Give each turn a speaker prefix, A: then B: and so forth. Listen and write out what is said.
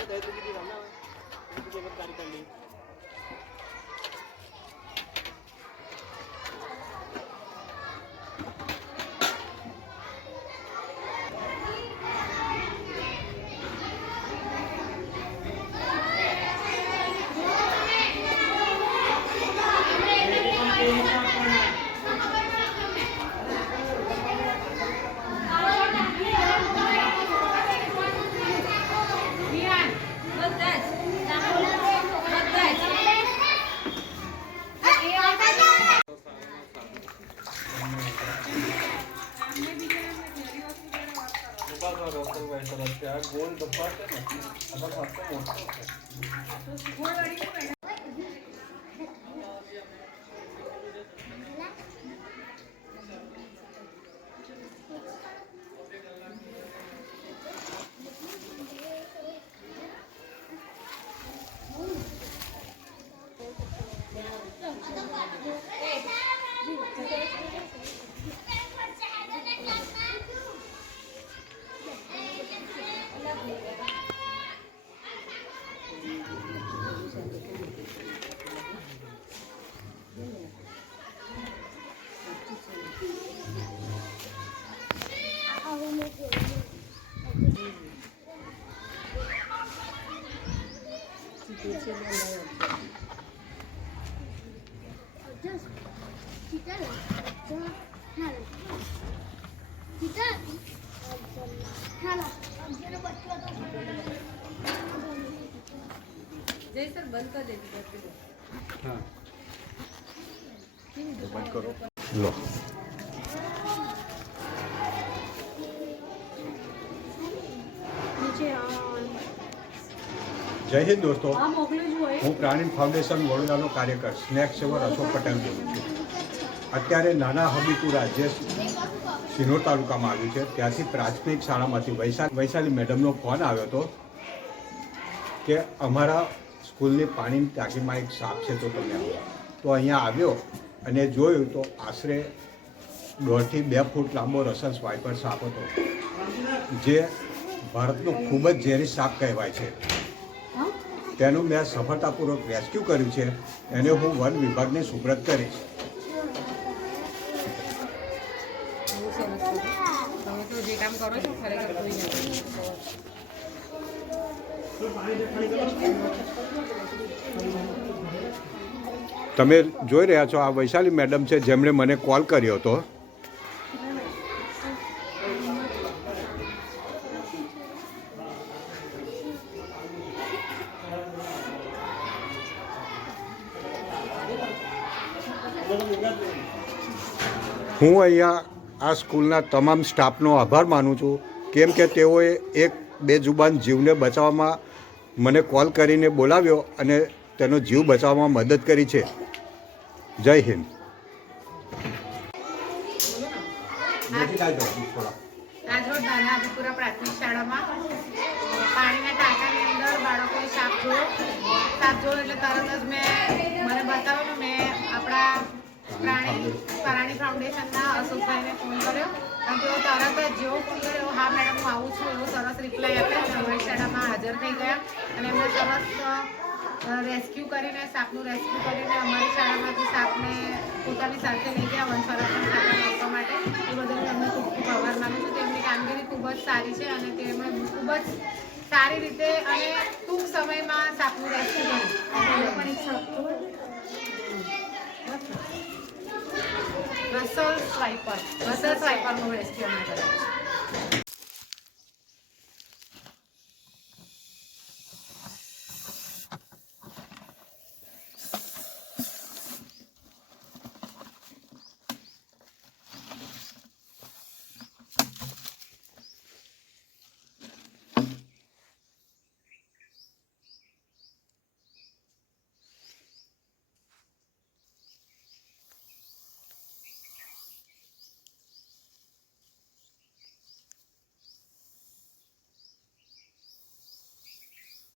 A: ಆಯ್ತು ಆಯ್ತು ಇದ್ದೀವಿ ಅಣ್ಣ ಕಾರ್ಯಕ್ರಮ ગોળ ડબ્બા છે ને એમાં ફક્ત મોટો. છે
B: સર બંધ કરી દેજો
A: હા. બંધ કરો. લો. જય હિન્દ દોસ્તો. હું પ્રાણીન ફાઉન્ડેશન વડોદરાનો કાર્યકર સ્નેક સેવર અશોક પટેલ બોલું છું. અત્યારે નાના હબીપુરા જે સિનોર તાલુકામાં આવ્યું છે ત્યાંથી પ્રાથમિક શાળામાંથી વૈશાલી વૈશાલી મેડમનો ફોન આવ્યો હતો કે અમારા સ્કૂલની પાણીની ટાંકીમાં એક સાપ છે તો તમે તો અહીંયા આવ્યો અને જોયું તો આશરે દોઢથી બે ફૂટ લાંબો રસન સ્વાઈપર સાપ હતો જે ભારતનો ખૂબ જ ઝેરી સાપ કહેવાય છે. તેનું મેં સફળતાપૂર્વક રેસ્ક્યુ કર્યું છે. એને હું વન વિભાગને સુપ્રત કરીશ.
B: તમે
A: જોઈ રહ્યા છો આ વૈશાલી મેડમ છે જેમણે મને કોલ કર્યો હતો. હું અહીંયા આ સ્કૂલના તમામ સ્ટાફનો આભાર માનું છું. કેમ કે તેઓએ એક બે જુબાન જીવને બચાવવામાં મને કોલ કરીને બોલાવ્યો અને તેનો જીવ બચાવવામાં મદદ કરી છે. જય હિન્દ.
B: પાણીના ટાંકાની અંદર બાળકોએ સાપ જોયો. સાપ જોયો એટલે તરત જ મેં મને પ્રાણી પ્રાણી ફાઉન્ડેશનના અશોકભાઈને ફોન કર્યો. અને તેઓ તરત જ જેવો હા મેડમ હું આવું છું. એવો સરસ રિપ્લાય આપ્યો. અમારી શાળામાં હાજર થઈ ગયા. અને એમને સરસ રેસ્ક્યુ કરીને, સાપનું રેસ્ક્યુ કરીને અમારી શાળામાંથી સાપને પોતાની સાથે લઈ ગયા, વન સંરક્ષણ ખાતામાં આપવા માટે. એ બદલ એમને ખૂબ ખૂબ છું. તેમની કામગીરી ખૂબ જ સારી છે અને તેમણે ખૂબ જ સારી રીતે અને ટૂંક સમયમાં સાપનું રેસ્ક્યુ કર્યું. પણ રસલ સ્વાઈપર રસલ સ્વાઈપરનું રેસ્ક્યુ અમે